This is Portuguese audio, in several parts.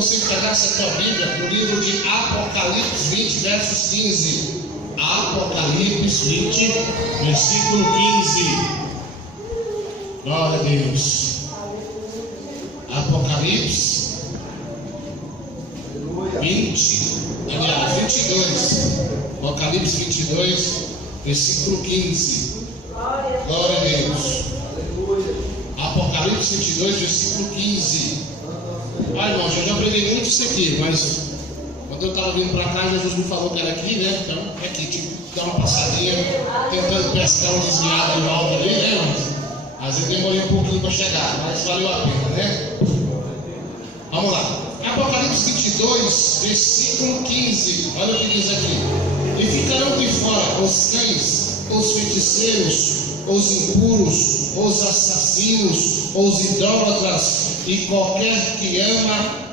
você pegasse a tua Bíblia no livro de Apocalipse 20, versos 15. Apocalipse 20, versículo 15. Glória a Deus. Apocalipse 22. Apocalipse 22, versículo 15. Glória a Deus. Apocalipse 22, versículo 15. Ai, irmãos, eu já aprendi muito isso aqui, mas quando eu estava vindo para cá, Jesus me falou que era aqui, né? Então, é aqui, tipo, dar uma passadinha, tentando pescar um desviado de alto ali, né, irmãos? Às vezes demorei um pouquinho para chegar, mas valeu a pena, né? Vamos lá. Apocalipse 22, versículo 15. Olha o que diz aqui. E ficarão de fora os cães, os feiticeiros, os impuros, os assassinos, os idólatras e qualquer que ama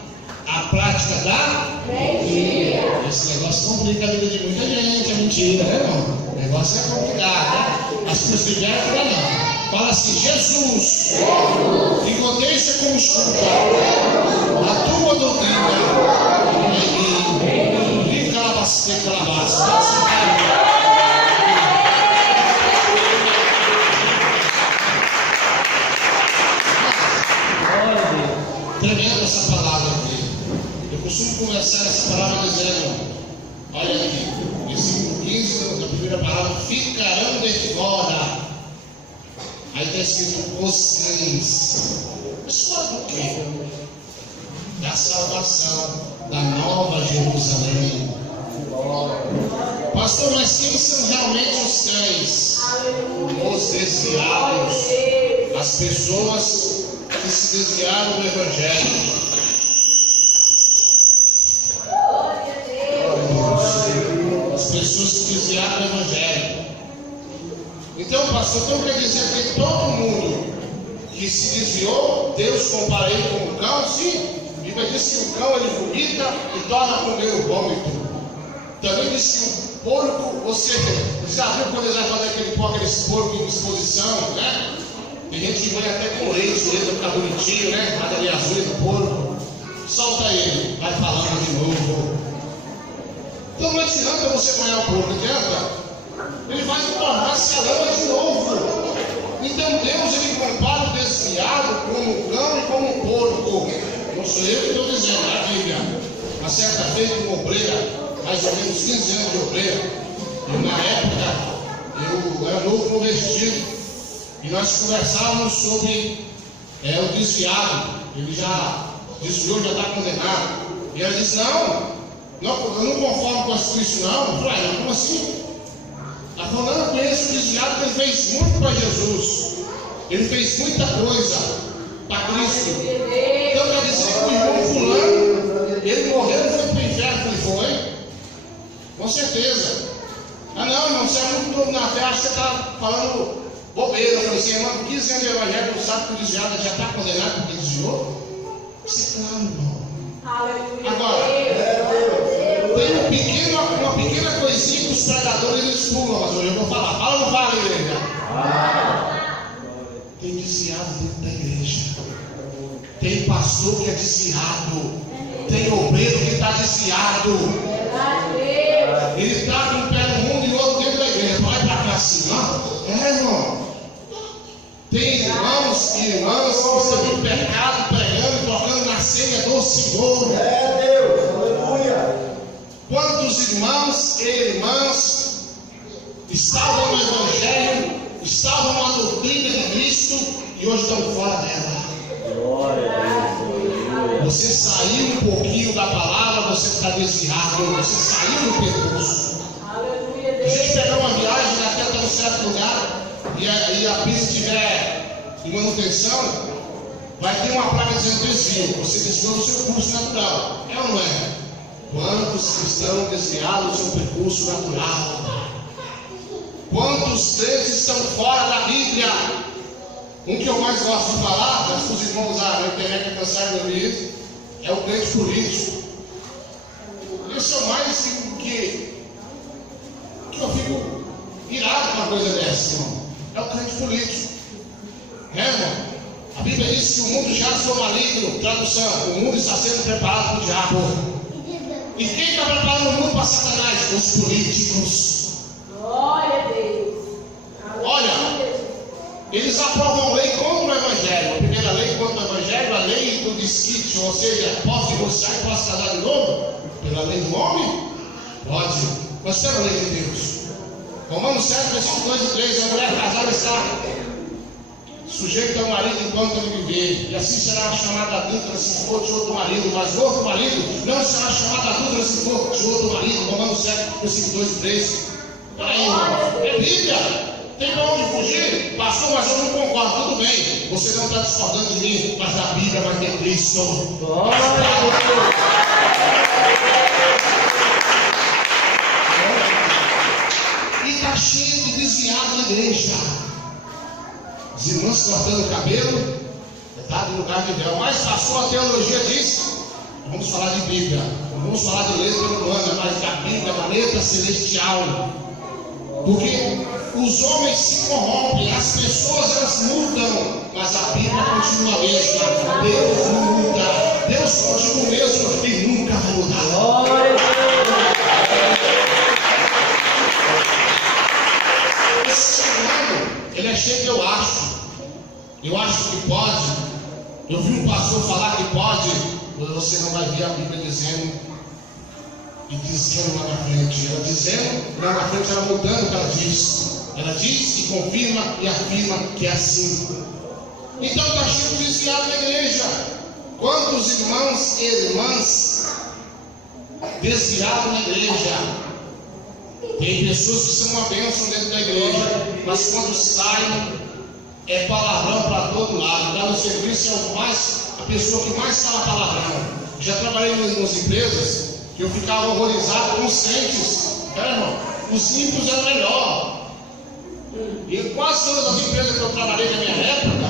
a prática da mentira. Esse negócio complica a vida de muita gente, é mentira, né, irmão? O negócio é complicado, né? As pessoas se divertem, não. Fala assim: Jesus, encontrei-se como escuta a tua doutrina em mim, e calabas. Tremendo essa palavra aqui. Eu costumo começar essa palavra dizendo: olha aqui, versículo 15 da primeira palavra: ficarão de fora. Aí está escrito os cães. Mas fala do quê? Da salvação, da nova Jerusalém. Pastor, mas quem são realmente os cães? Os desviados, as pessoas que se desviaram do Evangelho. As pessoas que desviaram do Evangelho. Então, pastor, então quer dizer que todo mundo que se desviou, Deus compara ele com o cão? Sim. A Bíblia diz que o cão ele vomita e torna a comer o vômito. Também diz que o porco, você já viu quando eles vão fazer aqueles porcos em exposição, né? Tem gente que vai até com leite, o leite vai ficar bonitinho, né? Nada ali azul do porco. Solta ele, vai falando de novo. Então não adianta você ganhar o porco, adianta? Ele vai tornar selando de novo. Então Deus ele compara o desviado como um cão e como um porco. Não sou eu que estou dizendo, é a Bíblia. Uma certa vez uma obreira, mais ou menos 15 anos de obreira, e na época eu era novo convertido, e nós conversávamos sobre o desviado. Ele já desviou, já está condenado. E ela disse: não, eu não conformo com isso não. Eu falei: não, como assim? Ela falou: não, eu conheço o desviado, que ele fez muito para Jesus. Ele fez muita coisa para Cristo. Então quer dizer que o irmão fulano, ele morreu e foi para o inferno. Ele foi? Com certeza. Ah não, irmão, você é muito novo na fé, acho que você está falando bobeira. Eu falei assim: irmão, 15 anos de evangelho, não sabe que o desviado já está condenado porque desviou? Isso é claro, irmão. Agora, tem uma pequena coisinha que os pregadores eles pulam, mas hoje eu vou falar. Fala ou não fala, igreja? Tem desviado dentro da igreja. Tem pastor que é desviado. Tem obreiro que está desviado. Ele está com um pé no mundo e outro dentro da igreja. Vai para cá assim, ó. Irmão. Tem irmãos e irmãs que estão em pecado, pregando, tocando na ceia do Senhor. Deus, aleluia. Quantos irmãos e irmãs estavam no Evangelho, estavam na doutrina de Cristo e hoje estão fora dela? Glória a Deus. Você saiu um pouquinho da palavra, você está desviado, você saiu do percurso. A gente pegar uma viagem até um certo lugar e a pista estiver em manutenção, vai ter uma placa dizendo desvio. Você desviou do seu curso natural. É ou não é? Quantos estão desviados do seu percurso natural? Quantos deles estão fora da Bíblia? Um que eu mais gosto de falar, acho que os irmãos na internet cansaram de ouvir isso, é o crente político. Eu sou mais assim que eu fico irado com uma coisa dessa, irmão. É o crente político. Irmão? A Bíblia Bíblia diz que o mundo já foi maligno. Tradução: o mundo está sendo preparado para o diabo. E quem está preparando o mundo para Satanás? Os políticos. Glória a Deus. Olha, eles aprovam lei contra o Evangelho. A primeira lei contra o Evangelho, a lei do desquite, ou seja, posso divorciar e posso casar de novo? Pela lei do homem? Pode. Mas pela lei de Deus. Romanos 7, versículo 2 e 3, a mulher casada está sujeita ao marido enquanto ele viver, e assim será chamada adúltera se for de outro marido, mas o outro marido não será chamada adúltera se for de outro marido. Romanos 7, versículo 2 e 3. Peraí, irmão, é Bíblia. Tem para onde fugir? Pastor, mas eu não concordo. Tudo bem, você não está discordando de mim, mas na Bíblia vai ter Cristo. E está cheio de desviado na igreja. Os irmãos cortando o cabelo, está no lugar de véu. Mas pastor, a teologia diz: vamos falar de Bíblia, vamos falar de letra humana, mas da Bíblia, da letra celestial. Porque os homens se corrompem, as pessoas elas mudam, mas a Bíblia continua a mesma. Deus não muda, Deus continua o mesmo e nunca vai mudar. Esse chamado, ele é cheio de eu acho. Eu acho que pode. Eu vi um pastor falar que pode, mas você não vai ver a Bíblia dizendo e dizendo lá na frente. Ela dizendo, lá na frente, ela mudando o que ela diz. Ela diz e confirma e afirma que é assim. Então está cheio de desviado na igreja. Quantos irmãos e irmãs desviados na igreja? Tem pessoas que são uma bênção dentro da igreja, mas quando saem, é palavrão para todo lado. Lá no serviço é a pessoa que mais fala palavrão. Já trabalhei em algumas empresas que eu ficava horrorizado com os crentes. Irmão, os ímpios eram melhor. E em quase todas as empresas que eu trabalhei na minha época,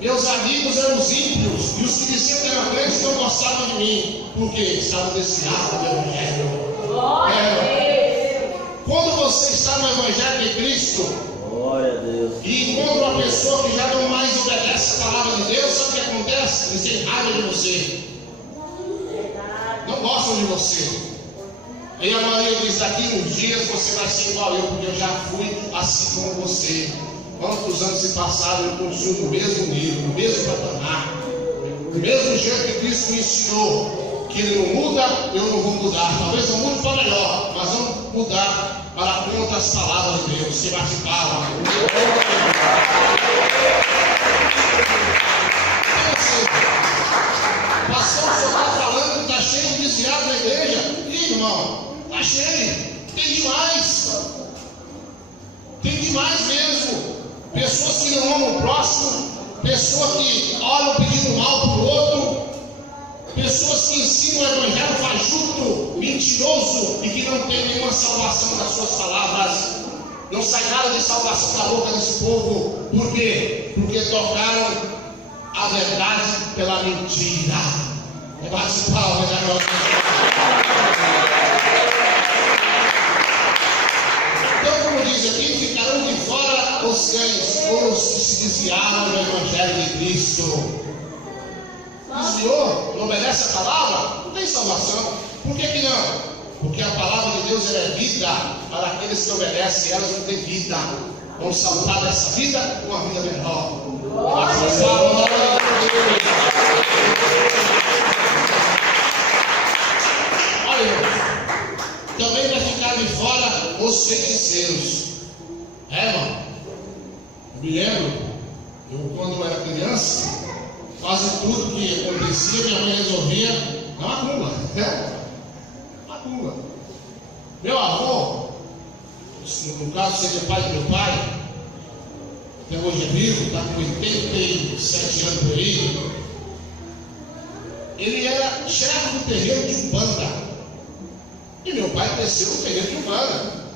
meus amigos eram os ímpios, e os que diziam que eram crentes não gostavam de mim, porque estavam desviados do Evangelho. Quando você está no Evangelho de Cristo, glória a Deus, e encontra uma pessoa que já não mais obedece a palavra de Deus, sabe o que acontece? Eles têm raiva de você, não gostam de você. E a Maria diz: daqui uns dias você vai ser igual eu, porque eu já fui assim como você. Quantos anos se passaram, eu continuo no mesmo nível, no mesmo patamar, do mesmo jeito que Cristo me ensinou que Ele não muda, eu não vou mudar. Talvez eu mude para melhor, mas não mudar para contra as palavras de Deus. Se bate palma. Pastor, o senhor está falando que está cheio de desviado na igreja? Ih, irmão, está cheio. Tem demais. Tem demais mesmo. Pessoas que não amam o próximo, pessoas que olham pedindo mal para o outro, pessoas que ensinam o evangelho fajuto, mentiroso e que não tem nenhuma salvação nas suas palavras. Não sai nada de salvação da boca desse povo. Por quê? Porque tocaram a verdade pela mentira. Bate palmas agora. Então, como diz aqui, ficarão de fora os cães, os que se desviaram do Evangelho de Cristo. Desviou, não obedece a palavra, não tem salvação. Por que não? Porque a palavra de Deus ela é vida. Para aqueles que obedecem, elas não têm vida. Vão saltar dessa vida uma vida menor. Olha, também vai ficar de fora os feiticeiros. Irmão, eu me lembro, quando eu era criança, quase tudo que acontecia, minha mãe resolvia na macumba, né? Macumba. Meu avô, no caso seria pai do meu pai, até hoje é vivo, está com 87 anos por aí. Ele era chefe do terreiro de Umbanda. E meu pai cresceu no terreiro de Umbanda.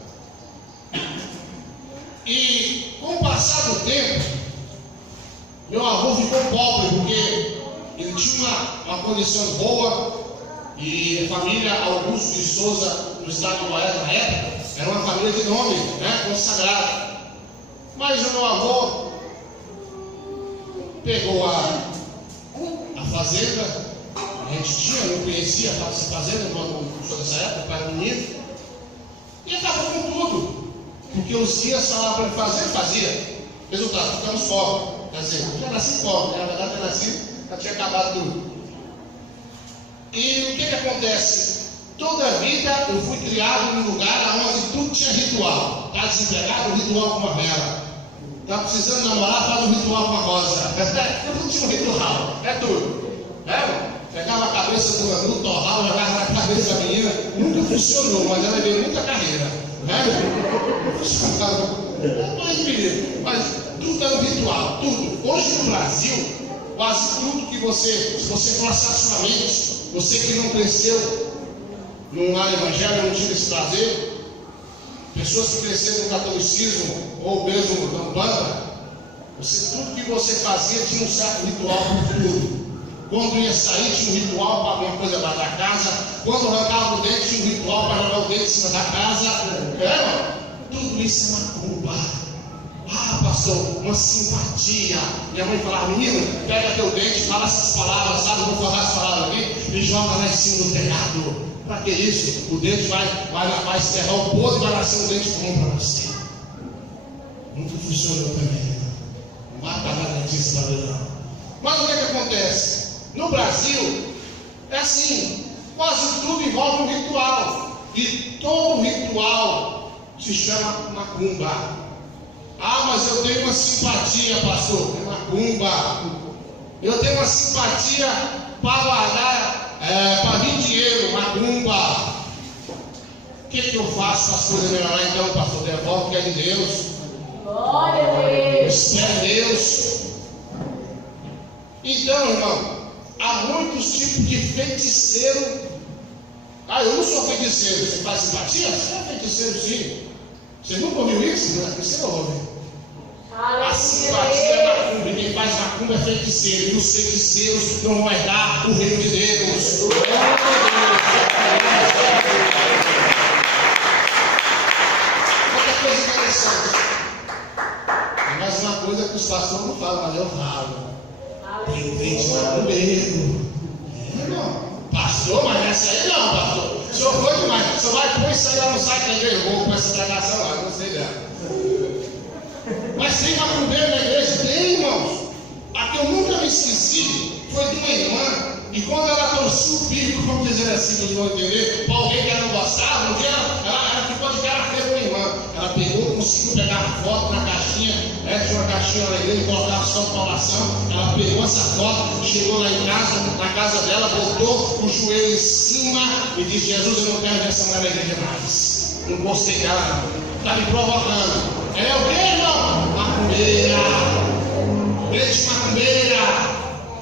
E com o passar do tempo, meu avô ficou pobre, porque ele tinha uma condição boa, e a família Augusto de Souza, no estado de Goiás na época, era uma família de nome, né, consagrada. Mas o meu avô pegou a fazenda, a gente tinha, não conhecia a fazenda, quando sou dessa época, pai do menino, e acabou com tudo, porque os guias falavam para ele fazer, ele fazia. Resultado, ficamos pobres. Quer dizer, eu já nasci pobre, na verdade eu nasci, já tinha acabado tudo. E o que acontece? Toda a vida eu fui criado num lugar onde tudo tinha ritual. Está desempregado, ritual com uma vela. Está precisando namorar, faz um ritual com a rosa. Tudo tinha um ritual, é tudo. Pegava a cabeça do Manu, torrava, jogava na cabeça da menina. Nunca funcionou, mas ela deu muita carreira. Mas tudo é um ritual, tudo. Hoje no Brasil, quase tudo que se você for assassinados, você que não cresceu num lar evangélico, não tive esse prazer, pessoas que cresceram no catolicismo ou mesmo na Umbanda, tudo que você fazia tinha um certo ritual para tudo. Quando ia sair, tinha um ritual para alguma coisa lá da casa. Quando arrancava o dente, tinha um ritual para jogar o dente em cima da casa. Tudo isso é macumba. Pastor, uma simpatia. Minha mãe falava, menino, pega teu dente, fala essas palavras, sabe? Vou falar as palavras aqui e joga lá em cima do telhado. Para que isso? O dente vai enterrar o podre e vai nascer um dente bom para você. Nunca funcionou também. Não vai pagar dentista para ver não. Mas o que acontece? No Brasil, é assim, quase tudo envolve um ritual. E todo ritual se chama macumba. Mas eu tenho uma simpatia, pastor. É macumba. Eu tenho uma simpatia para guardar, para vir dinheiro, macumba. O que eu faço para as coisas melhorar então, pastor? Devolve o que é de Deus. Glória a Deus. Espera Deus. Então, irmão, há muitos tipos de feiticeiro. Eu não sou feiticeiro. Você faz simpatia? Você é feiticeiro, sim. Você nunca ouviu isso? Não é que você ouve. A simpatia é macumba. Quem faz macumba é feiticeiro. E os feiticeiros não vão herdar o reino de Deus. Outra coisa interessante. Tem mais uma coisa que os pastores não falam, mas eu falo. Tem crente macumbeiro. Irmão. Pastor, mas essa aí não, pastor. O senhor foi demais. O senhor vai pôr isso aí lá no site da igreja. Eu vou com essa pregação lá, não sei dela. Mas tem macumbeiro na igreja? Tem, irmãos. A que eu nunca me esqueci foi de uma irmã. E quando ela torceu o bico, vamos dizer assim, vocês vão entender, para alguém que ela não gostava, porque ela ficou de cara feia com a irmã. Ela pegou, conseguiu pegar a foto na caixinha, tinha uma caixinha na igreja, colocava as fotos para oração. Ela pegou essa foto, chegou lá em casa, na casa dela, botou o joelho em cima e disse: Jesus, eu não quero ver essa mulher na igreja mais. Não gostei dela, não. Está me provocando. Ela é o quê, irmão? Macumbeira. Crente macumbeira.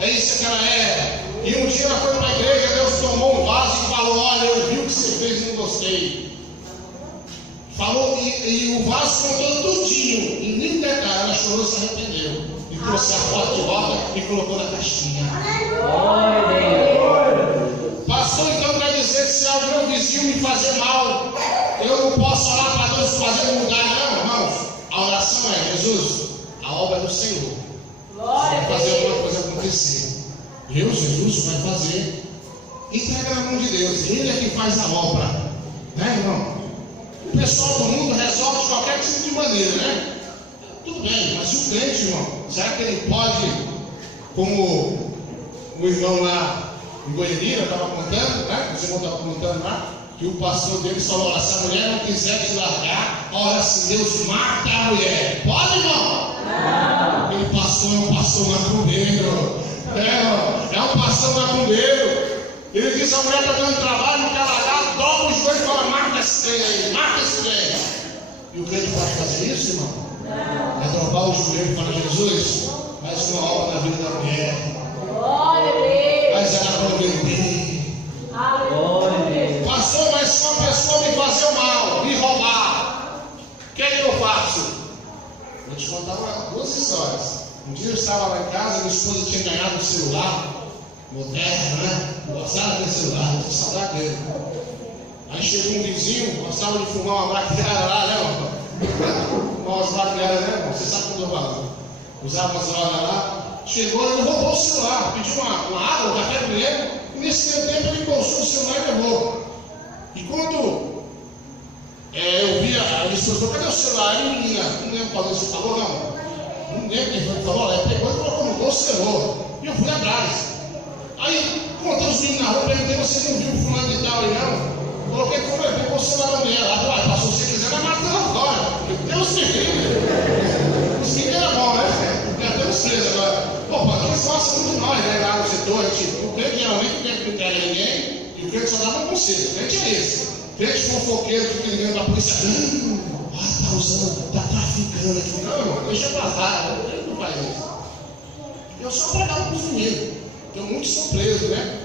É isso que ela é. E um dia ela foi para a igreja, Deus tomou um vaso e falou: olha, eu vi o que você fez e não gostei. Falou, e o vaso contou tudinho, e nem detalhe, ela chorou e se arrependeu. E trouxe a foto de volta e colocou na caixinha. Pastor, então quer dizer que se algum vizinho me fazer mal, eu não posso orar para Deus fazer um lugar, não, irmãos. A oração é: Jesus, a obra é do Senhor. Vai fazer alguma coisa acontecer. Jesus vai fazer. Entrega na mão de Deus. Ele é quem faz a obra. Né, irmão? O pessoal do mundo resolve de qualquer tipo de maneira, né? Tudo bem, mas o crente, irmão, será que ele pode, como o irmão lá em Goiânia estava contando, né? O irmão estava contando lá, que o pastor dele falou: se a mulher não quiser te largar, ora se Deus mata a mulher. Pode, irmão? Não. Aquele pastor é um pastor macumbeiro. É um pastor macumbeiro. Ele diz: a mulher está dando trabalho, não quer largar, dobra o joelho e fala: mata esse trem aí, mata esse trem. E o crente pode fazer isso, irmão? Não. É dobrar o joelho e falar: Jesus, faz uma obra na vida da mulher. Glória a Deus. Mas ela não beber. Pastor, mas se uma pessoa me fazer o mal, me roubar, o que é que eu faço? Vou te contar duas histórias. Um dia eu estava lá em casa, minha esposa tinha ganhado um celular moderno, né? Gostava daquele celular, não tinha saudade dele. Aí chegou um vizinho, gostava de fumar uma braquiara lá, né, irmão? Fumar umas braquiaras, né, irmão? Você sabe quando eu falo. Usava umas drogas lá. chegou e roubou o celular, pediu uma água, um café para ele, e nesse tempo ele pousou o celular e levou. E quando eu vi a esposa falou, cadê o celular? Aí menina, não lembro qual você falou, não lembro quem foi que falou, ela pegou e colocou no bolso e levou. E eu fui atrás. Aí, contei os meninos na rua, perguntei, você não viu o fulano de tal aí não? Coloquei como eu pegou o celular da mulher lá, falou, pastor, se você quiser, vai matar ela agora. Deus me livre. Os meninos eram bons, né? Já temos presos agora. Pô, eles gostam muito de nós, né? Lá no setor, o crente geralmente não tem que entregar ninguém, e o crente só dá um conselho. O crente é esse. Crente fofoqueiro que fica ligando pra polícia, tá usando, tá traficando aqui. Não, irmão, deixa pra lá, ele não faz isso. Eu só pregava para os meninos, então muitos são presos, né?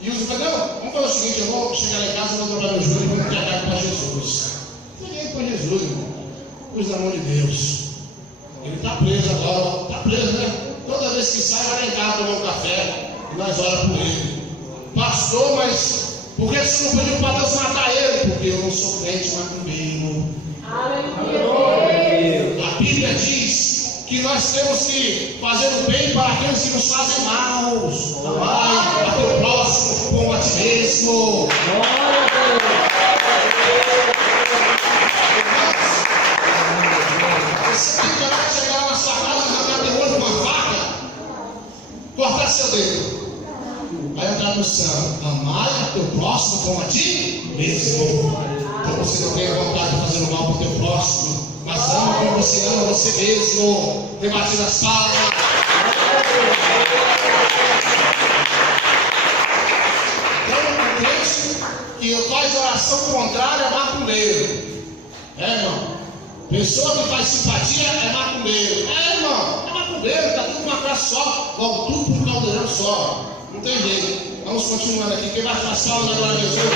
E os falei, não, vamos fazer o seguinte, eu vou chegar lá em casa, vou dobrar meu joelho e vou me entregar para Jesus. Entreguei para Jesus, irmão. Coisa do amor de Deus. Ele está preso agora, está preso, né? Toda vez que sai, vai lá em casa tomar um café e nós oramos por ele. Pastor, mas por que você não pediu para Deus matar ele? Porque eu não sou crente macumbeiro. A Bíblia diz que nós temos que fazer o bem para aqueles que nos fazem maus. Amai a teu próximo como a ti mesmo. Você tem que chegar lá na sua casa e jogar de olho com uma faca, cortar seu dedo. Aí a tradução, amai a teu próximo como a ti mesmo. Então você não tem a vontade de fazer o mal para o teu próximo, mas ama como você ama você mesmo. Rebate as palmas. Então, o crente que faz oração contrária é macumbeiro. Irmão? Pessoa que faz simpatia é macumbeiro. Irmão, é macumbeiro, está tudo numa classe só, logo tudo por um caldeirão só. Não tem jeito. Vamos continuando aqui. Quem vai fazer palmas na glória de Jesus?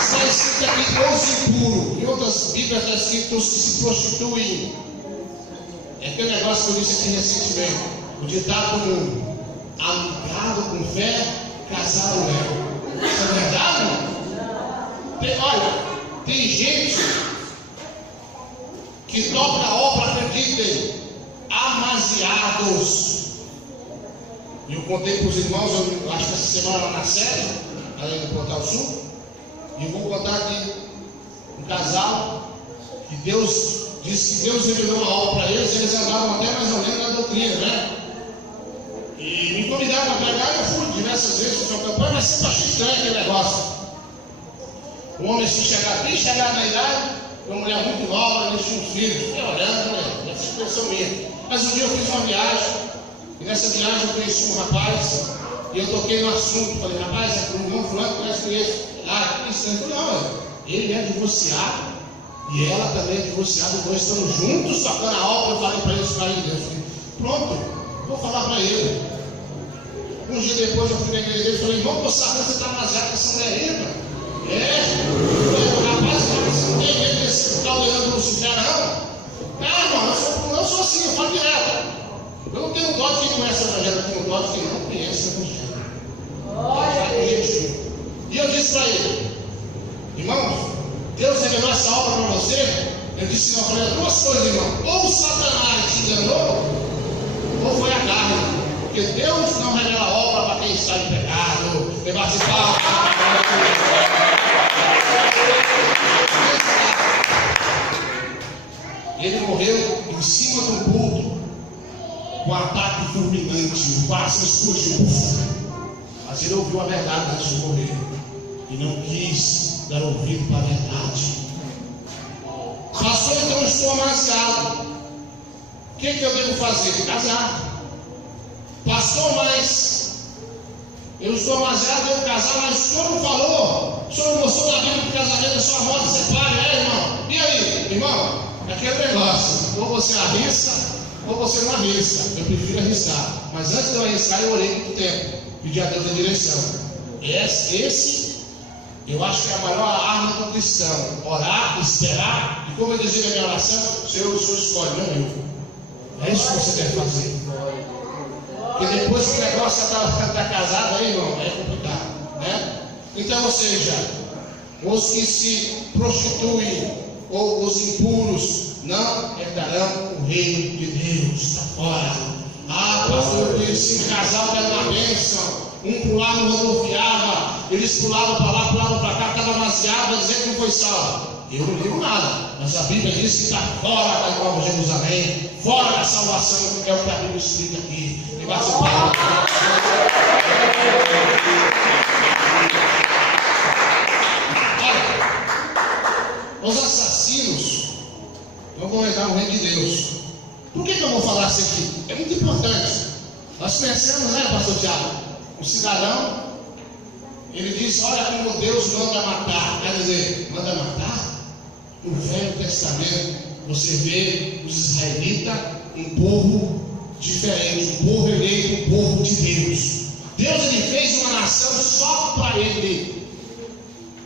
Está escrito aqui os impuros. Em outras Bíblias está escrito os que se prostituem. É aquele negócio que eu disse aqui recentemente. O ditado comum: amigado com fé, casado é. Isso é verdade? Olha, tem gente que dobra a obra, acreditem, amasiados. E eu contei para os irmãos, eu acho que essa semana lá na série, além do Portal Sul, e eu vou contar aqui um casal que Deus disse que Deus revelou uma obra para eles, eles andavam até mais ou menos na doutrina, né? E me convidaram para pregar, eu fui diversas vezes, fiz uma campanha, mas sempre achei estranho aquele negócio. O homem se chegar na idade, uma mulher muito nova, eles tinham filhos, fiquei olhando, né? Essa expressão minha. Mas um dia eu fiz uma viagem, e nessa viagem eu conheci um rapaz, e eu toquei no assunto, falei, rapaz, é o irmão fulano que nós conhecemos. Ah, isso não, ele é divorciado, e ela também é divorciada, os dois estão juntos, tocando a obra. Eu falei para eles, para ele, Deus, pronto, vou falar para ele. Um dia depois eu fui na igreja dele e falei, irmão, você sabe que você está amasiado com essa mulher aí, irmão? Rapaz, você não tem medo desse caldeirão do Lucifer, não? Irmão, eu sou assim, eu falo direto. Eu não tenho dó de quem conhece o evangelho, eu tenho dó de quem não conhece o evangelho. E eu disse para ele, irmãos, Deus revelou essa obra para você. Eu disse, não, eu falei duas coisas, irmão. Ou Satanás te enganou, ou foi a carne. Porque Deus não revela a obra para quem está em pecado. Levante palmas. Ele morreu em cima de um culto, com um ataque fulminante, quase explodiu. Mas ele ouviu a verdade antes de morrer e não quis dar ouvido para a verdade. Pastor, então eu estou amasiado. O que eu devo fazer? Casar. Pastor, mas eu estou amasiado, devo casar, mas o senhor não falou? O senhor não mostrou na Bíblia que o casamento é só a morte separe, irmão? E aí, irmão? Aquele negócio, ou você arrisca, ou você não arrisca. Eu prefiro arriscar. Mas antes de eu arriscar, eu orei muito tempo. Pedi a Deus a direção. Esse, eu acho que é a maior arma do cristão. Orar, esperar, e como eu dizia na minha oração, Senhor, o Senhor escolhe, não eu. É isso que você deve fazer. Porque depois que o negócio está casado aí, irmão, é complicado, né? Então, ou seja, os que se prostituem, ou os impuros não herdarão o reino de Deus. Está fora. Ah, pastor, eu conheci um casal que era uma bênção. Um pulava no rodoviava, eles pulavam para lá, pulavam para cá, estava amaziado, dizendo que não foi salvo. Eu não digo nada, mas a Bíblia diz que está fora da Nova Jerusalém, fora da salvação, que é o que a Bíblia explica aqui. Negócio Olha, os assassinos não vão herdar o reino de Deus. Por que eu vou falar isso aqui? É muito importante. Nós conhecemos, né, pastor Tiago? O cidadão, ele diz: olha como Deus manda matar. Quer dizer, manda matar? No Velho Testamento, você vê os israelitas, um povo diferente, um povo eleito, um povo de Deus. Deus, ele fez uma nação só para ele.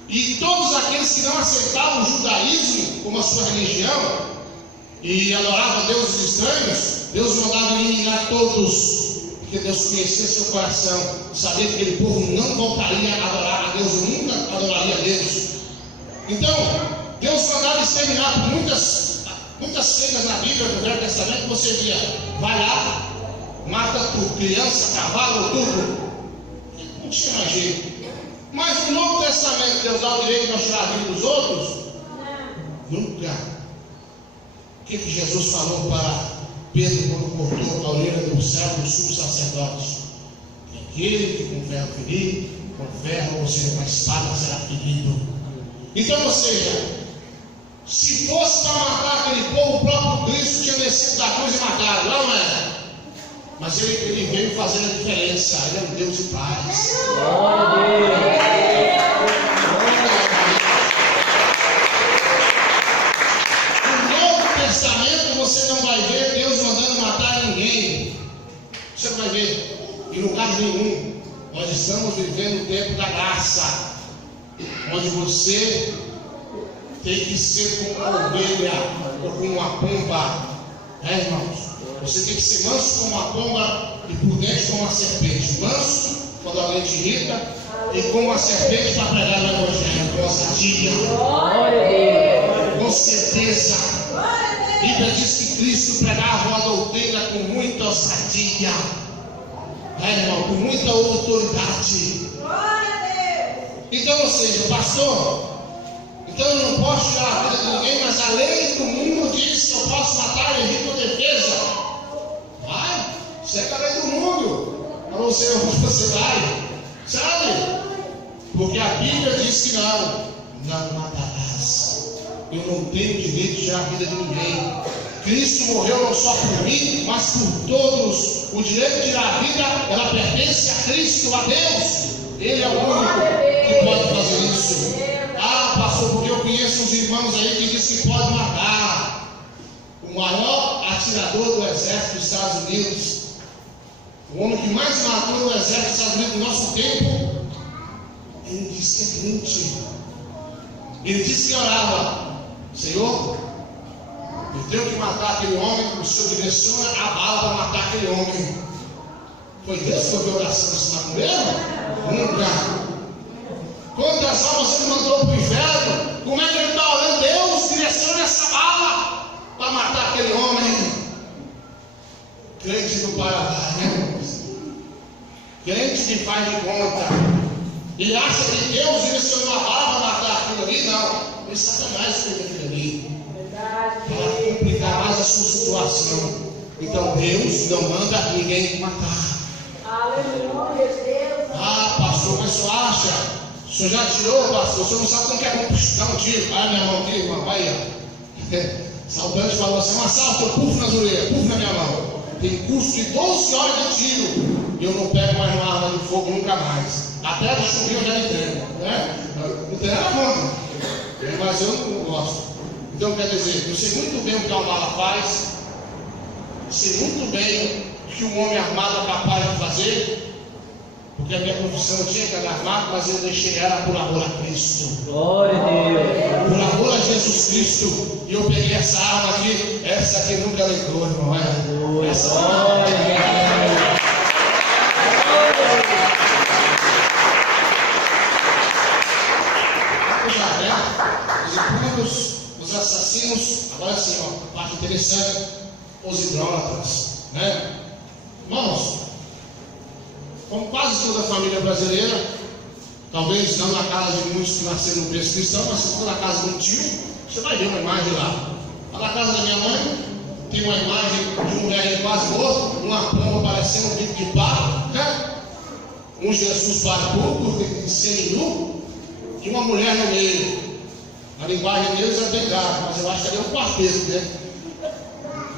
E todos aqueles que não aceitavam o judaísmo como a sua religião e adoravam deuses estranhos, Deus mandava eliminar todos. Porque Deus conhecia seu coração, sabia que aquele povo não voltaria a adorar a Deus, nunca adoraria a Deus. Então, Deus mandava exterminar por muitas cenas na Bíblia do Velho Testamento. Você via, vai lá, mata tudo, criança, cavalo, tudo. Não tinha mais jeito. Mas no Novo Testamento, Deus dá o direito de nós tirar a vida dos outros? Nunca. O que Jesus falou para Pedro quando cortou a orelha do servo do sumo sacerdote? Aquele que com ferro ferir, com ferro, ou seja, com a espada será ferido. Então, ou seja, se fosse para matar aquele povo, o próprio Cristo tinha descido da cruz e matado, não é? Mas ele veio fazer a diferença. Ele é um Deus de paz. Glória a Deus. Você não vai ver Deus mandando matar ninguém. Você não vai ver em lugar nenhum. Nós estamos vivendo o tempo da graça, onde você tem que ser como uma ovelha ou como uma pomba. Irmãos? Você tem que ser manso como uma pomba e prudente como uma serpente. Manso quando alguém te irrita, e como uma serpente para pregar o Evangelho, com ousadia, com certeza. A Bíblia diz que Cristo pregava uma doutrina com muita ousadia, irmão, com muita autoridade. Então, ou seja, pastor, então eu não posso tirar a vida de ninguém, mas a lei do mundo diz que eu posso matar em legítima defesa. Vai, segue a lei do mundo, eu não sei onde você vai, sabe? Porque a Bíblia diz que não matarás. Eu não tenho direito de tirar a vida de ninguém. Cristo morreu não só por mim, mas por todos. O direito de tirar a vida, ela pertence a Cristo, a Deus. Ele é o único que pode fazer isso. Ah, pastor, porque eu conheço uns irmãos aí que dizem que pode matar. O maior atirador do exército dos Estados Unidos, o homem que mais matou no exército dos Estados Unidos no nosso tempo, ele disse que é crente. Ele disse que orava: Senhor, eu tenho que matar aquele homem, o Senhor direciona a bala para matar aquele homem. Foi Deus que ouviu a oração do Senhor mesmo? Nunca. Quantas almas ele mandou para o inferno? Como é que ele está orando? Deus, direciona essa bala para matar aquele homem. Crente do Paraná, né? Crente que faz de conta. Ele acha que Deus direcionou a bala para matar aquilo ali? Não. Ele Satanás fez aquilo ali para complicar mais a sua situação. Então Deus não manda ninguém matar. Aleluia, Deus. Ah, pastor, mas o senhor acha? O senhor já tirou, pastor? O senhor não sabe como que é dar um tiro. Ah, minha mão aqui, irmão, vai aí. Saltante falou assim: um assalto, eu pufo nas orelhas, pufo na minha mão. Tem curso de 12 horas de tiro. E eu não pego mais uma arma de fogo nunca mais. Até do chuvinho eu já entrego, né? Não tem nada contra. Mas eu não gosto. Então quer dizer, eu sei muito bem o que a bala faz, sei muito bem o que um homem armado é capaz de fazer, porque a minha profissão tinha que andar armado, mas eu deixei ela por amor a Cristo. Glória a Deus. Por amor a Jesus Cristo. E eu peguei essa arma aqui, essa aqui nunca leitou, irmão. Essa os assassinos como quase toda a família brasileira, talvez não na casa de muitos que nasceram no berço cristão, mas se for na casa de um tio, você vai ver uma imagem lá. Lá na casa da minha mãe, tem uma imagem de um velho quase morto, uma pomba parecendo um bico de pato, né? Um Jesus barbudo, seminu, e uma mulher no meio. A linguagem deles é bem grave, mas eu acho que ali é um quarteto, né?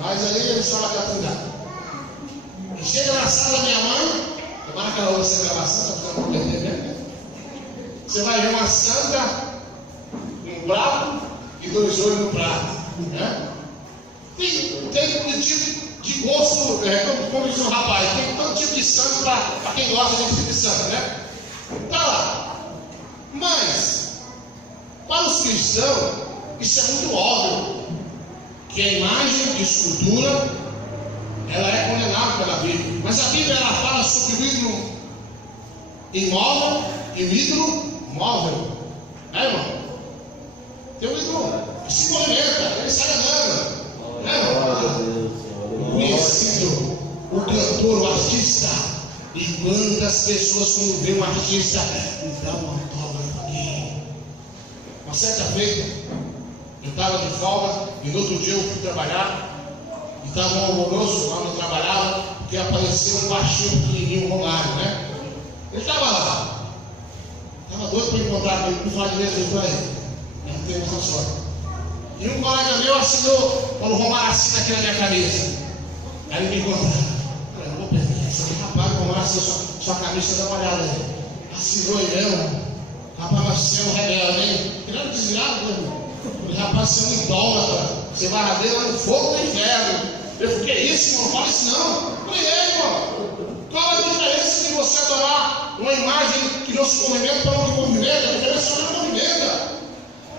Mas aí eles falam que é afundado. E chega na sala da minha mãe, tomara que ela ouça essa gravação, para não perder mesmo, né? Você vai ver uma santa, um prato e 2 olhos no prato, né? Tem um tipo de gosto, como diz o rapaz, tem todo tipo de santo para quem gosta de tipo de santo, né? Tá lá. Mas, para os cristãos, isso é muito óbvio, que a imagem de escultura, ela é condenável pela Bíblia. Mas a Bíblia, ela fala sobre o ídolo imóvel e o ídolo móvel. É, irmão? Tem um ídolo que se movimenta, ele sai andando. Conhecido, o cantor, o artista. E quantas pessoas, quando vê um artista, me dá um autógrafo aqui. Uma certa feita, eu estava de folga e no outro dia eu fui trabalhar. E estava um alvoroço lá onde eu trabalhava, porque apareceu um baixinho pequenininho, Romário, né? Ele estava lá. Estava doido para encontrar com ele, para falar de Jesus para ele. Não tem essa sorte. E um colega meu assinou, quando o Romário assina aqui na minha camisa. Aí ele me encontrou. Eu não vou perder. Esse rapaz, o Romário assinou sua camisa toda molhada aí. Assinou ele mesmo. Rapaz, mas você é um rebelde, hein? Ele era desviado, meu irmão. Falei, rapaz, você é um idólatra. Você vai arder lá no fogo do inferno. Eu falei, que isso, irmão? Não fala isso não. Eu falei, irmão, qual a diferença de você adorar uma imagem que não se movimenta para não movimenta? A diferença não movimenta.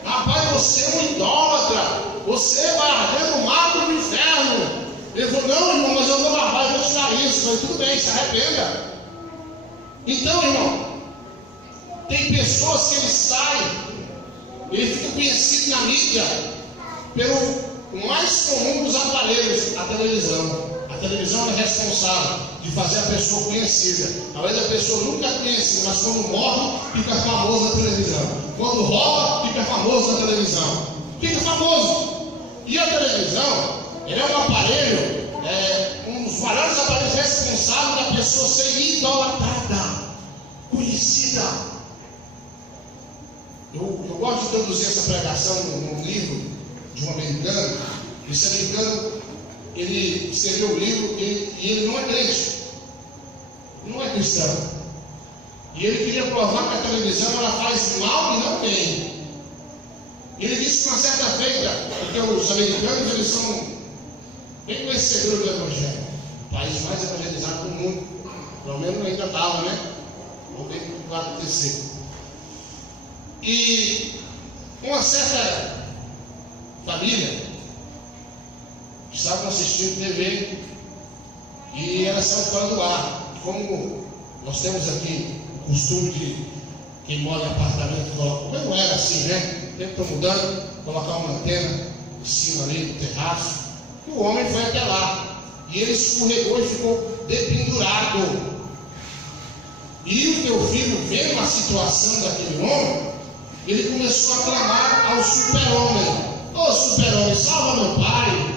Rapaz, você é um idólatra. Você vai arder no mato do inferno. Ele falou, não, irmão, mas eu vou lavar, eu vou tirar isso. Eu falei, tudo bem, se arrependa. Então, irmão, tem pessoas que eles saem, ele fica conhecido na mídia pelo mais comum dos aparelhos, a televisão. A televisão é responsável de fazer a pessoa conhecida. Talvez a pessoa nunca é conhecida, mas quando morre, fica famoso na televisão. Quando rouba, fica famoso na televisão. Fica famoso. E a televisão, ele é um aparelho, um dos maiores aparelhos responsáveis da pessoa ser idolatrada, conhecida. Eu gosto de introduzir essa pregação num livro de um americano. Esse americano, ele escreveu o livro e ele não é crente, não é cristão. E ele queria provar que a televisão ela faz mal e não tem. Ele disse que uma certa feita, porque os americanos eles são bem conhecedores do Evangelho, o país mais evangelizado do mundo, pelo menos ainda estava, né? Vamos ver o que vai acontecer. E uma certa família estavam assistindo TV e elas saiu fora do ar. Como nós temos aqui o costume de quem mora em apartamento coloca, não era assim, né? Sempre estou mudando, colocar uma antena em cima ali do terraço. E o homem foi até lá e ele escorregou e ficou dependurado. E o teu filho, vendo a situação daquele homem, ele começou a clamar ao super-homem: ô super-homem, salva meu pai.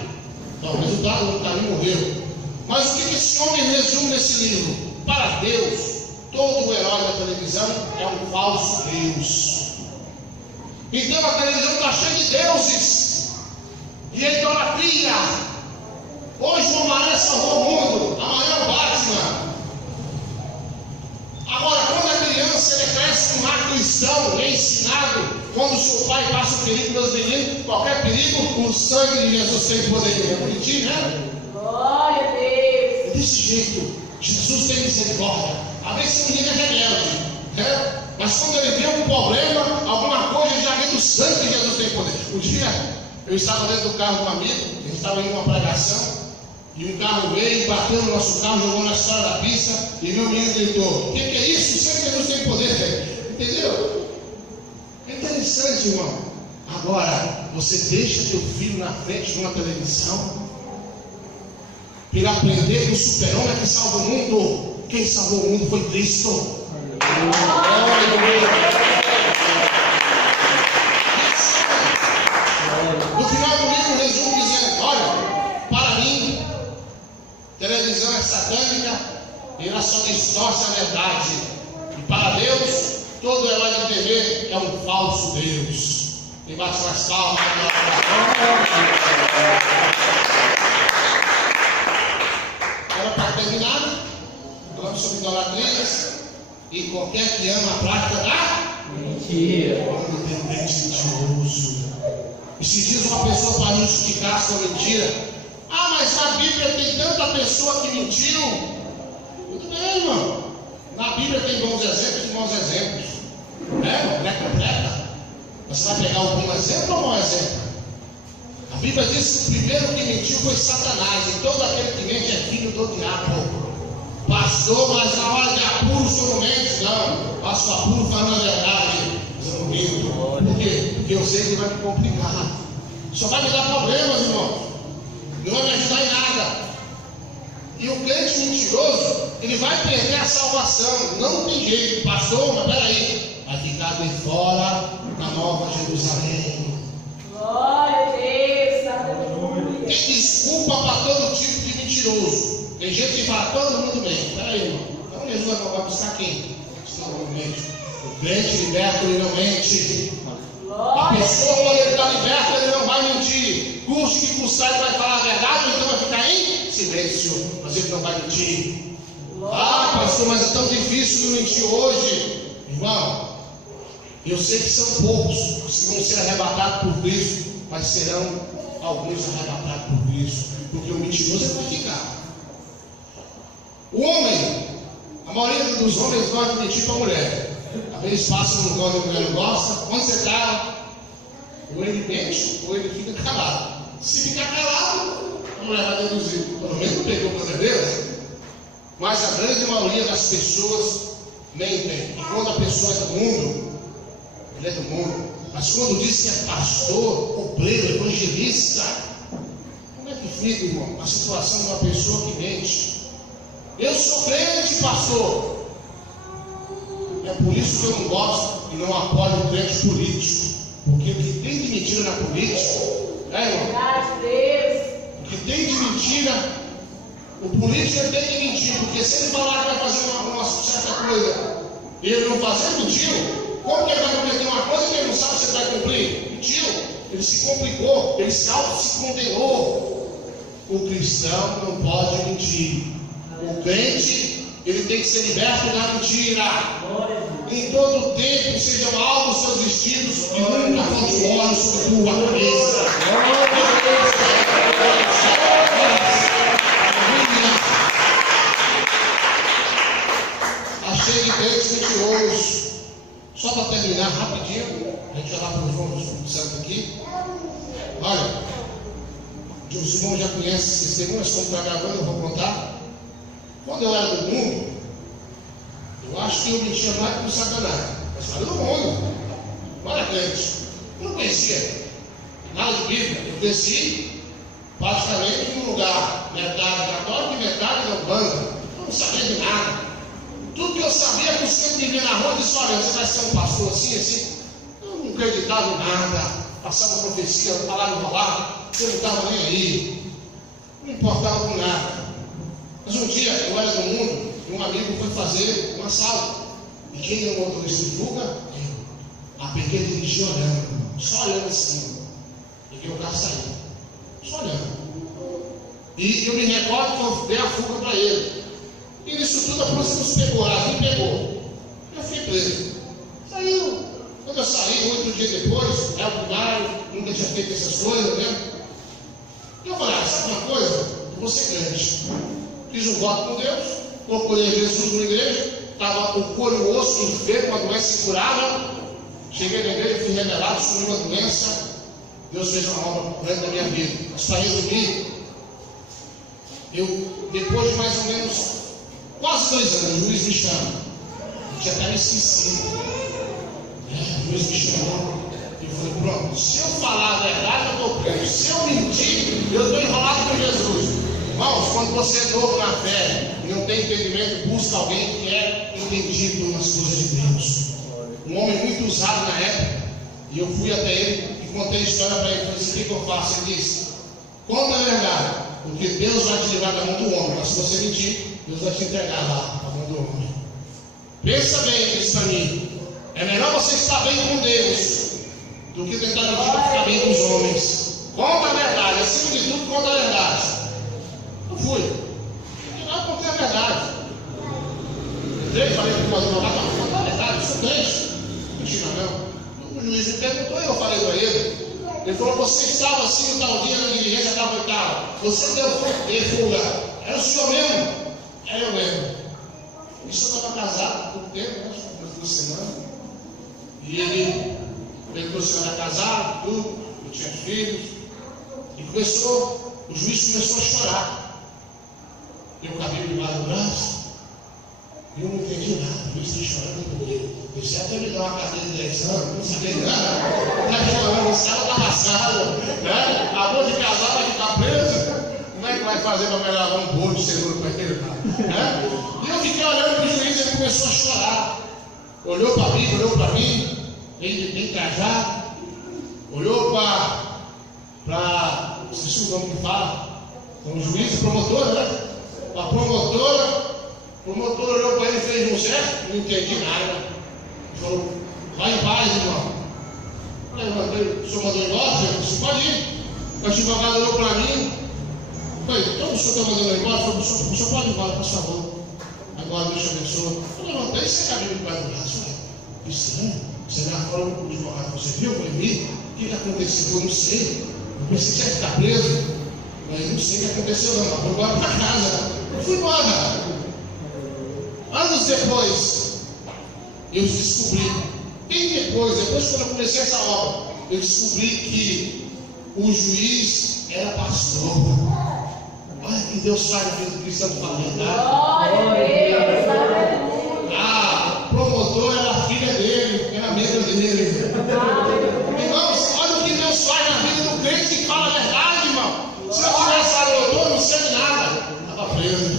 Não, o resultado do caminho morreu. Mas o que esse homem resume nesse livro? Para Deus, todo o herói da televisão é um falso Deus. Então a televisão está cheia de deuses e idolatria. Hoje o Homem-Aranha salvou o mundo, amanhã o Batman. Agora, quando a criança ele cresce com um lar cristão, é ensinado, quando o seu pai passa o perigo, meus meninos, qualquer perigo, o sangue de Jesus tem poder. É bonitinho, né? Glória a Deus. É desse jeito, Jesus tem misericórdia. Às vezes o menino é rebelde, né? Mas quando ele vê um problema, alguma coisa, ele já vê do sangue de Jesus tem poder. Um dia, eu estava dentro do carro de um amigo, a gente estava em uma pregação, e um carro veio, bateu no nosso carro, jogou na estrada da pista, e meu menino gritou: o que é isso? O sangue de Jesus tem poder, velho. Entendeu? É interessante, irmão. Agora, você deixa teu filho na frente de uma televisão para ele aprender que o super-homem é que salva o mundo. Quem salvou o mundo foi Cristo. No final do livro, resumo dizendo: olha, para mim, televisão é satânica e ela só distorce a verdade. E para Deus, todo herói de TV é um falso Deus. E bate mais palmas. Agora, para terminar, falamos sobre idolatrias. E qualquer que ama a prática da Mentira. mentiroso. E se diz uma pessoa para justificar a sua mentira: ah, mas na Bíblia tem tanta pessoa que mentiu. Tudo bem, irmão. Na Bíblia tem bons exemplos e maus exemplos. Não é completa. Você vai pegar um bom exemplo ou um mau exemplo? A Bíblia diz que o primeiro que mentiu foi Satanás. E todo aquele que mente é filho do diabo. Pastor, mas na hora de apuro o senhor não mente? Não. Passo apuro falando a verdade. Mas eu não minto. Por quê? Porque eu sei que vai me complicar. Só vai me dar problemas, irmão. Não vai me ajudar em nada. E o crente mentiroso, ele vai perder a salvação. Não tem jeito. Pastor, mas peraí. Vai ficar de fora da Nova Jerusalém. Glória a Deus. Tem desculpa para todo tipo de mentiroso. Tem gente que fala: todo mundo mente. Peraí, irmão. Então Jesus vai buscar quem? O crente liberto, ele não mente. A pessoa, quando ele está liberto, ele não vai mentir. Custe que custar, ele vai falar a verdade, então vai ficar em silêncio. Mas ele não vai mentir. Ah, pastor, mas é tão difícil não mentir hoje. Irmão, eu sei que são poucos os que vão ser arrebatados por Cristo, mas serão alguns arrebatados por Cristo. Porque o mentiroso ele vai ficar. O homem, a maioria dos homens gosta de mentir para a mulher. Às vezes passa um lugar onde a mulher não gosta. Quando você está, ou ele mente, ou ele fica calado. Se ficar calado, a mulher vai deduzir. Pelo menos não pegou para Deus. Mas a grande maioria das pessoas mentem. E quando a pessoa é do mundo, ele é do mundo. Mas quando diz que é pastor, obreiro, evangelista, como é que fica, irmão, a situação de uma pessoa que mente? Eu sou crente, pastor. É por isso que eu não gosto e não apoio o crente político. Porque o que tem de mentira na política, irmão? O que tem de mentira, o político tem de mentir. Porque se ele falar que vai fazer uma certa coisa e ele não fazer, mentiu. Como que ele vai prometer uma coisa que ele não sabe se ele vai cumprir? Mentiu. Ele se complicou, ele se condenou. O cristão não pode mentir. O crente, ele tem que ser liberto da mentira. Em todo tempo sejam altos seus vestidos e nunca falte óleo sobre tua cabeça. Achei de crente mentiroso. Só para terminar rapidinho, a gente vai lá para o João do Espírito Santo aqui. Olha, os irmãos já conhecem esse testemunho, mas como está gravando, eu vou contar. Quando eu era do mundo, eu acho que eu mentia mais que o Satanás. Mas eu era do mundo. Não era crente. Eu não conhecia nada de Bíblia. Eu cresci praticamente num lugar metade católico e metade da banda. Eu não sabia de nada. Tudo que eu sabia, que o centro de vir na rua disse: olha, você vai ser um pastor assim, assim. Eu não acreditava em nada. Passava profecia, falava e rolava. Eu não estava nem aí. Não importava com nada. Mas um dia eu era do mundo e um amigo foi fazer um assalto. E quem é o motorista de fuga? Eu. Peguei a dirigir olhando, só olhando assim. Peguei o carro saindo, só olhando. E eu me recordo que eu dei a fuga para ele. E nisso tudo a polícia nos pegou, ela me pegou. Eu fui preso. Saiu. Quando eu saí, 8 dias depois, era o primário, nunca tinha feito essas coisas, né? E eu falei: sabe uma coisa? Eu vou ser crente. Fiz um voto com Deus, procurei Jesus na igreja, estava o couro e o osso enfermo, uma doença incurada. Cheguei na igreja, fui revelado sobre uma doença. Deus fez uma obra grande na minha vida. Mas para resumir, eu, depois de mais ou menos quase 2 anos, o juiz me chama. Eu tinha até me esquecido. O juiz me chamou e falei: pronto, se eu falar a verdade, eu estou preso. Se eu mentir, eu estou enrolado com Jesus. Irmãos, quando você é novo na fé, não tem entendimento, busca alguém que é entendido nas coisas de Deus. Um homem muito usado na época, e eu fui até ele e contei a história para ele. Falei assim: o que eu faço? Ele disse: conta a verdade, porque Deus vai te livrar da mão do homem, mas se você mentir, Deus vai te entregar lá, na mão do homem. Pensa bem nisso para mim. É melhor você estar bem com Deus do que tentar mentir para ficar bem com os homens. Conta a verdade, acima de tudo, conta a verdade. Eu fui. Eu contei a verdade. Entrei, falei com o advogado: não, conta a verdade, eu sou crente. Mentira, não. O juiz me perguntou, eu falei para ele. Ele falou: você estava assim, tal dia, na diligência, tal e tal. Você deu fuga. Era o senhor mesmo? Era eu mesmo. Isso eu estava casado há pouco tempo, né? Umas 2 semanas. E ele perguntou se eu era casado, tudo, eu tinha filhos. E o juiz começou a chorar. Eu cabelo debaixo do braço. E eu não entendi nada. O juiz estava chorando comigo. Eu disse: até me dá uma cadeira de 10 anos, não sabia nada. Está chorando, o céu está passado. Né? Acabou de casar, vai ficar preso. Como é que vai fazer para melhorar um bolo de seguro para ele? Né? E eu fiquei olhando para o juiz e ele começou a chorar. Olhou para mim, ele bem trajado. Olhou para esqueci o nome que fala. O juiz, a promotora, né? A promotora olhou para ele e fez: não certo? Não entendi nada. Ele falou: vai em paz, irmão. Eu levantei: o senhor mandou embora? Eu disse: pode ir. O advogado olhou para mim. Falei: então o senhor está mandando embora? Eu falei: o senhor pode ir embora, por favor. Agora Deus te abençoe. Eu levantei e você cabelo debaixo do braço. Estranho. Você vai fora do advogado. Você viu? Eu falei: vi. O que aconteceu? Eu não sei. Eu pensei que você ia ficar preso. Mas eu não sei o que aconteceu, não. Eu vou embora para casa. Eu fui embora. Anos depois, eu descobri. Bem depois quando eu comecei essa obra, eu descobri que o juiz era pastor. Olha que Deus faz na vida do cristão de verdade. Glória a Deus. A promotora era a filha dele, era amiga dele. Irmãos, olha o que Deus faz na vida do crente que fala a verdade, irmão. Se eu tivesse falado, não sei de nada, estava preso.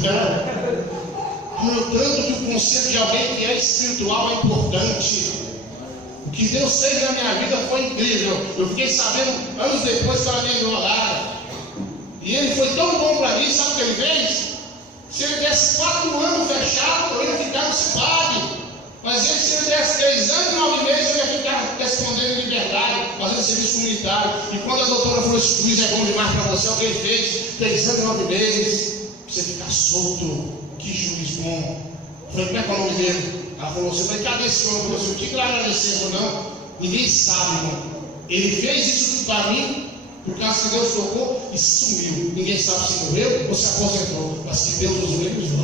Olha o tanto que o conselho de alguém que é espiritual é importante. O que Deus fez na minha vida foi incrível. Eu fiquei sabendo anos depois que ela me enrolada. E ele foi tão bom para mim, sabe o que ele fez? Se ele desse 4 anos fechado, eu ia ficar no CIPAD. Mas se ele desse 3 anos e 9 meses, eu ia ficar respondendo em liberdade, fazendo serviço comunitário. E quando a doutora falou: esse juiz é bom demais para você, o que ele fez? 3 anos e 9 meses, para você ficar solto. Que juiz bom. Eu falei: como é que é o nome dele? Ela falou assim: mas cadê esse homem? Eu falei assim: o que ele agradeceu? Não, ninguém sabe, irmão. Ele fez isso tudo para mim, por causa que Deus tocou e sumiu. Ninguém sabe se morreu ou se aposentou, mas que Deus usou ele usou.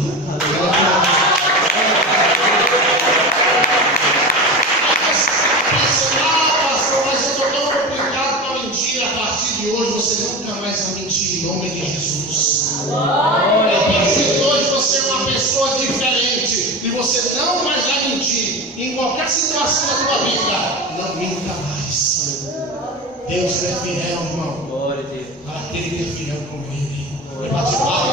Pastor, mas eu estou tão complicado com a mentira. A partir de hoje você nunca mais vai mentir, em nome de Jesus. A partir de hoje você é uma pessoa diferente e você não mais vai mentir em qualquer situação da tua vida. Não minta mais. Deus é fiel, irmão. Glória a Deus. Para aquele que é fiel com ele. E bate palma.